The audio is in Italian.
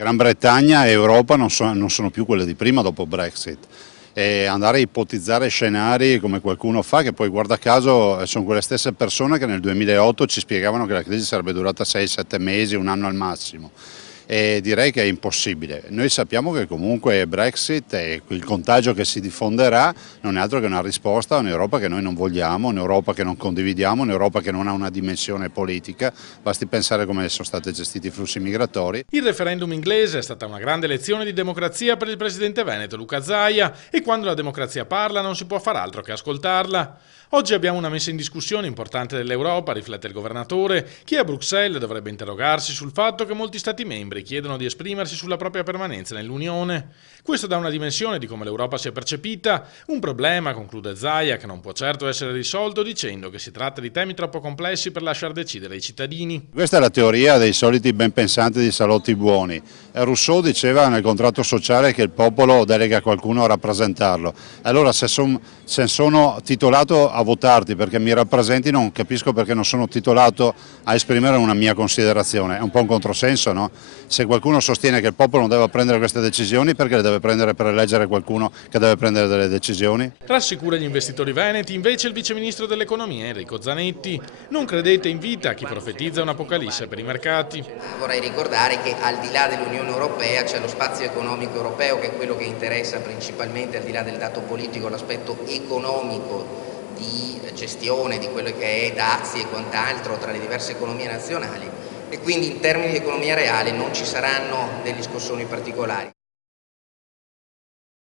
Gran Bretagna e Europa non sono più quelle di prima dopo Brexit. E andare a ipotizzare scenari come qualcuno fa, che poi guarda caso sono quelle stesse persone che nel 2008 ci spiegavano che la crisi sarebbe durata 6-7 mesi, un anno al massimo. E direi che è impossibile. Noi sappiamo che comunque Brexit e il contagio che si diffonderà non è altro che una risposta a un'Europa che noi non vogliamo, un'Europa che non condividiamo, un'Europa che non ha una dimensione politica. Basti pensare come sono stati gestiti i flussi migratori. Il referendum inglese è stata una grande lezione di democrazia per il presidente veneto Luca Zaia e quando la democrazia parla non si può far altro che ascoltarla. Oggi abbiamo una messa in discussione importante dell'Europa, riflette il governatore, che a Bruxelles dovrebbe interrogarsi sul fatto che molti Stati membri chiedono di esprimersi sulla propria permanenza nell'Unione. Questo dà una dimensione di come l'Europa sia percepita, un problema, conclude Zaia, che non può certo essere risolto dicendo che si tratta di temi troppo complessi per lasciar decidere ai cittadini. Questa è la teoria dei soliti ben pensanti di salotti buoni. Rousseau diceva nel contratto sociale che il popolo delega qualcuno a rappresentarlo. Allora se sono titolato a votarti perché mi rappresenti, non capisco perché non sono titolato a esprimere una mia considerazione. È un po' un controsenso, no? Se qualcuno sostiene che il popolo non deve prendere queste decisioni, perché le deve prendere per eleggere qualcuno che deve prendere delle decisioni? Rassicura gli investitori veneti invece il viceministro dell'economia Enrico Zanetti. Non credete in vita a chi profetizza un'apocalisse per i mercati. Vorrei ricordare che al di là dell'Unione Europea c'è lo spazio economico europeo, che è quello che interessa principalmente, al di là del dato politico, l'aspetto economico di gestione di quello che è dazi e quant'altro tra le diverse economie nazionali, e quindi in termini di economia reale non ci saranno delle scossoni particolari.